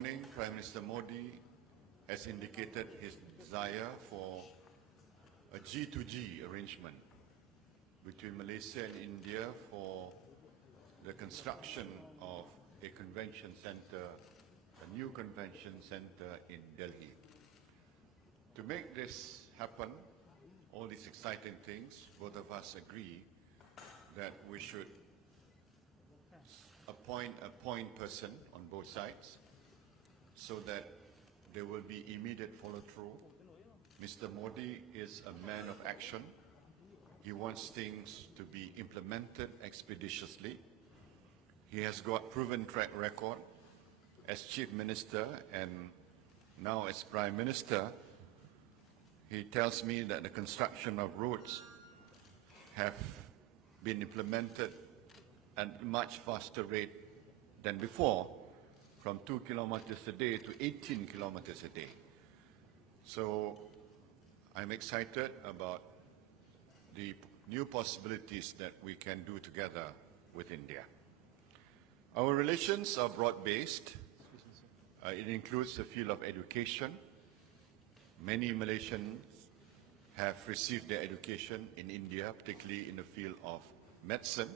Morning, Prime Minister Modi has indicated his desire for a G2G arrangement between Malaysia and India for the construction of a convention center, a new convention center in Delhi. To make this happen, all these exciting things, both of us agree that we should appoint a point person on both sides, so that there will be immediate follow-through. Mr. Modi is a man of action. He wants things to be implemented expeditiously. He has got proven track record as Chief Minister and now as Prime Minister. He tells me that the construction of roads have been implemented at a much faster rate than before, from 2 kilometers a day to 18 kilometers a day. So I'm excited about the new possibilities that we can do together with India. Our relations are broad-based. It includes the field of education. Many Malaysians have received their education in India, particularly in the field of medicine.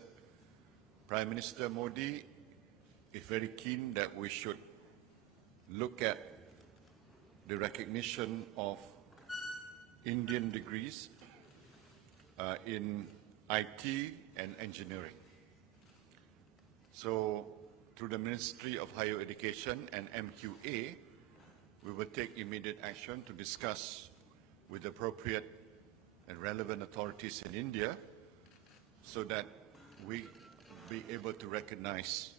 Prime Minister Modi is very keen that we should look at the recognition of Indian degrees in IT and engineering. So through the Ministry of Higher Education and MQA, we will take immediate action to discuss with appropriate and relevant authorities in India so that we be able to recognize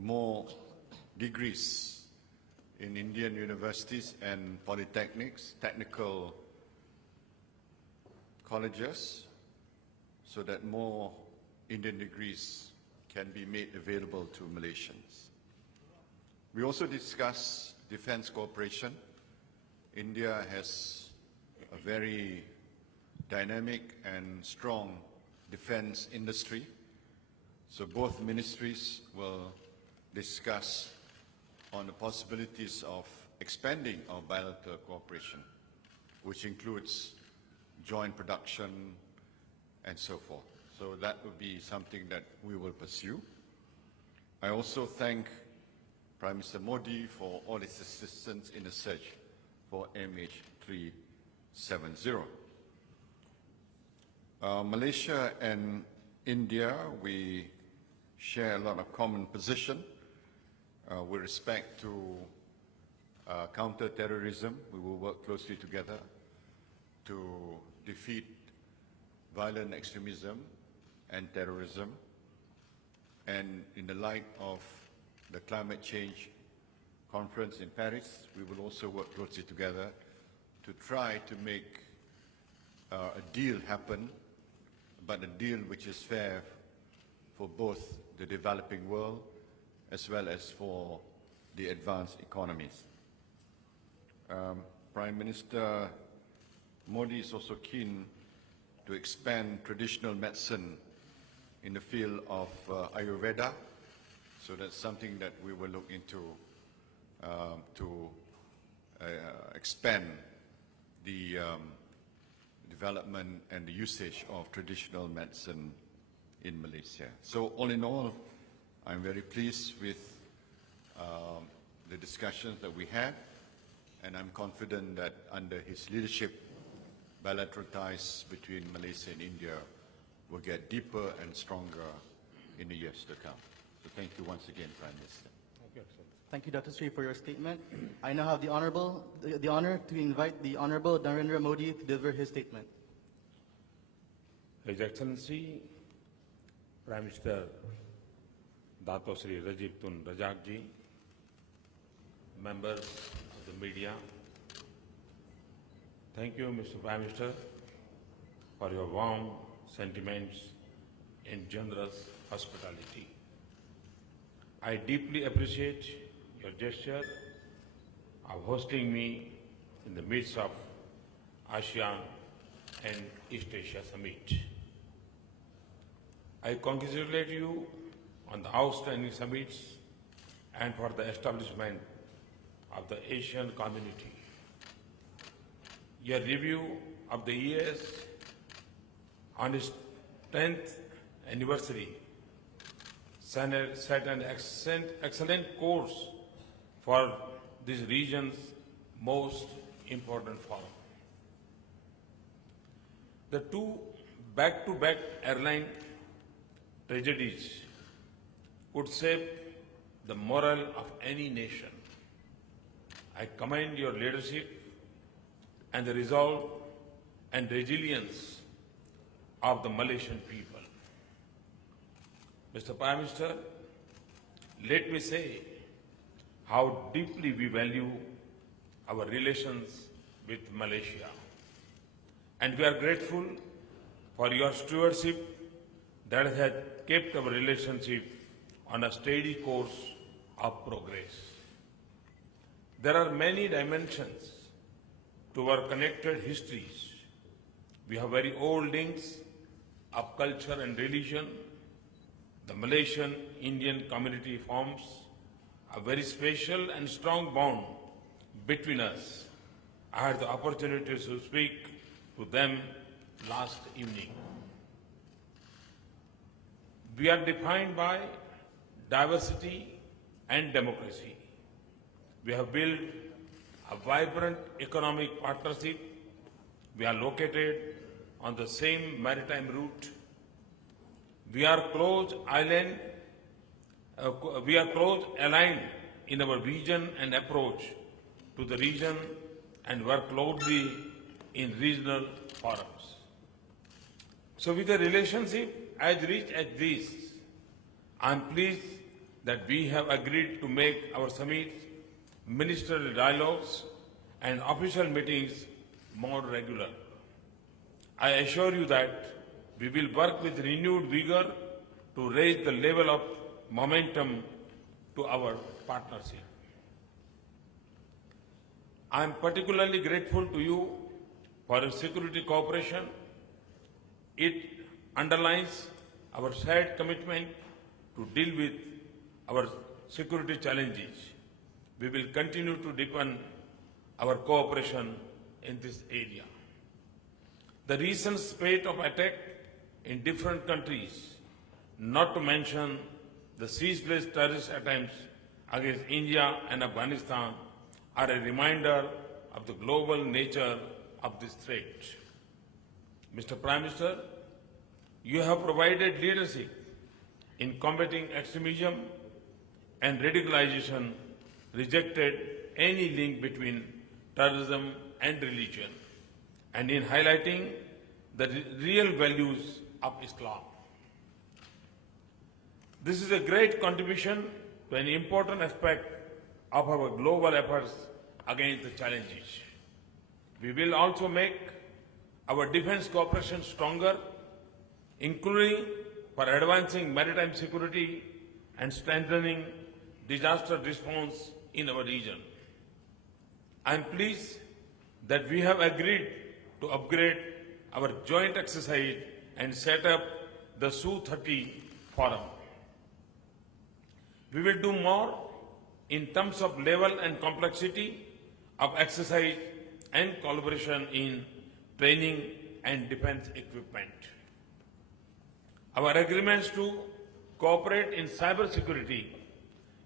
more degrees in Indian universities and polytechnics, technical colleges, so that more Indian degrees can be made available to Malaysians. We also discuss defense cooperation. India has a very dynamic and strong defense industry, so both ministries will discuss on the possibilities of expanding our bilateral cooperation, which includes joint production and so forth. So that would be something that we will pursue. I also thank Prime Minister Modi for all his assistance in the search for MH370. Malaysia and India, we share a lot of common position. With respect to counter-terrorism, we will work closely together to defeat violent extremism and terrorism. And in the light of the climate change conference in Paris, we will also work closely together to try to make a deal happen, but a deal which is fair for both the developing world as well as for the advanced economies. Prime Minister Modi is also keen to expand traditional medicine in the field of ayurveda, so that's something that we will look into to expand the development and the usage of traditional medicine in Malaysia. So all in all, I'm very pleased with the discussions that we had, and I'm confident that under his leadership, bilateral ties between Malaysia and India will get deeper and stronger in the years to come. So thank you once again, Prime Minister. Thank you, Dr. Sri, for your statement. I now have the honor to invite the Honorable Narendra Modi to deliver his statement. His Excellency, Prime Minister Dato Sri Najib Razak ji, members of the media, thank you, Mr. Prime Minister, for your warm sentiments and generous hospitality. I deeply appreciate your gesture of hosting me in the midst of ASEAN and East Asia Summit. I congratulate you on the outstanding summits and for the establishment of the Asian community. Your review of the years on its 10th anniversary set an excellent course for this region's most important forum. The two back-to-back airline tragedies could shape the morale of any nation. I commend your leadership and the resolve and resilience of the Malaysian people. Mr. Prime Minister, let me say how deeply we value our relations with Malaysia. And we are grateful for your stewardship that has kept our relationship on a steady course of progress. There are many dimensions to our connected histories. We have very old links of culture and religion. The Malaysian-Indian community forms a very special and strong bond between us. I had the opportunity to speak to them last evening. We are defined by diversity and democracy. We have built a vibrant economic partnership. We are located on the same maritime route. We are close aligned in our vision and approach to the region and work closely in regional forums. So with a relationship as rich as this, I am pleased that we have agreed to make our summits, ministerial dialogues and official meetings more regular. I assure you that we will work with renewed vigor to raise the level of momentum to our partnership. I am particularly grateful to you for your security cooperation. It underlines our shared commitment to deal with our security challenges. We will continue to deepen our cooperation in this area. The recent spate of attack in different countries, not to mention the ceaseless terrorist attempts against India and Afghanistan, are a reminder of the global nature of this threat. Mr. Prime Minister, you have provided leadership in combating extremism and radicalization, rejected any link between terrorism and religion, and in highlighting the real values of Islam. This is a great contribution to an important aspect of our global efforts against the challenges. We will also make our defense cooperation stronger, including for advancing maritime security and strengthening disaster response in our region. I am pleased that we have agreed to upgrade our joint exercise and set up the Su-30 Forum. We will do more in terms of level and complexity of exercise and collaboration in training and defense equipment. Our agreements to cooperate in cybersecurity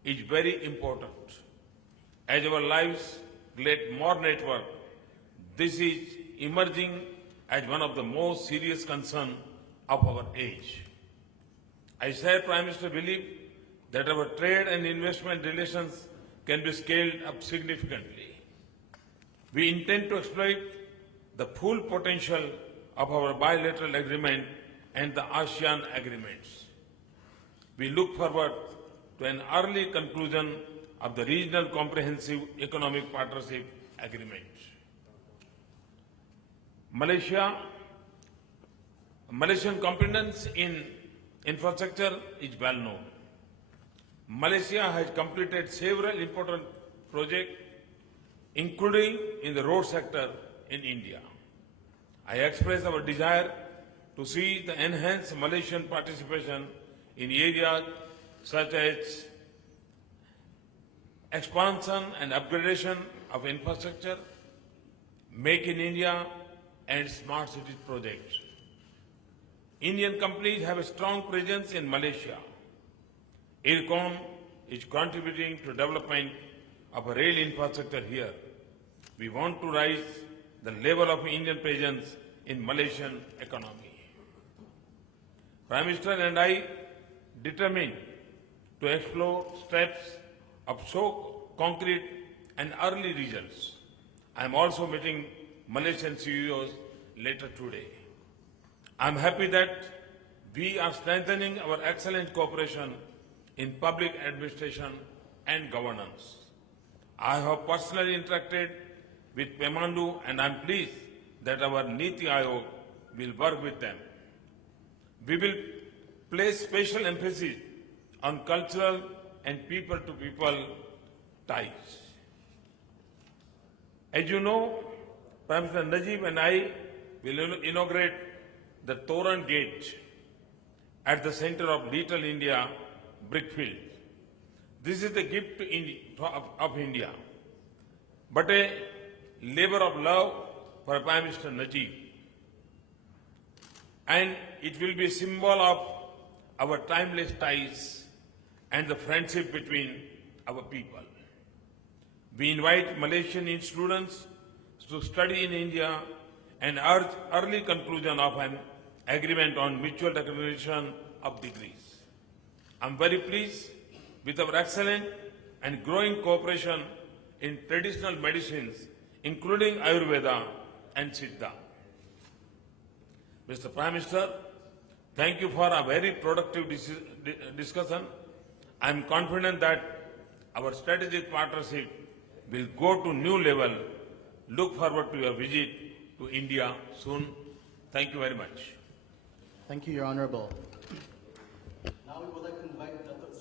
is very important. As our lives get more network, this is emerging as one of the most serious concerns of our age. I share Prime Minister belief that our trade and investment relations can be scaled up significantly. We intend to exploit the full potential of our bilateral agreement and the ASEAN agreements. We look forward to an early conclusion of the Regional Comprehensive Economic Partnership Agreement. Malaysian competence in infrastructure is well known. Malaysia has completed several important projects, including in the road sector in India. I express our desire to see the enhanced Malaysian participation in areas such as expansion and upgradation of infrastructure, Make in India and Smart Cities projects. Indian companies have a strong presence in Malaysia. IRCON is contributing to development of a rail infrastructure here. We want to raise the level of Indian presence in Malaysian economy. Prime Minister and I determined to explore steps of so concrete and early results. I am also meeting Malaysian CEOs later today. I am happy that we are strengthening our excellent cooperation in public administration and governance. I have personally interacted with Pemandu and I am pleased that our Niti Aayog will work with them. We will place special emphasis on cultural and people-to-people ties. As you know, Prime Minister Najib and I will inaugurate the Toran Gate at the center of Little India Brickfield. This is the gift of India, but a labor of love for Prime Minister Najib. And it will be a symbol of our timeless ties and the friendship between our people. We invite Malaysian students to study in India and urge early conclusion of an agreement on mutual recognition of degrees. I am very pleased with our excellent and growing cooperation in traditional medicines, including Ayurveda and Siddha. Mr. Prime Minister, thank you for a very productive discussion. I am confident that our strategic partnership will go to new level. Look forward to your visit to India soon. Thank you very much. Thank you, Your Honorable. Now we would like to invite Dr.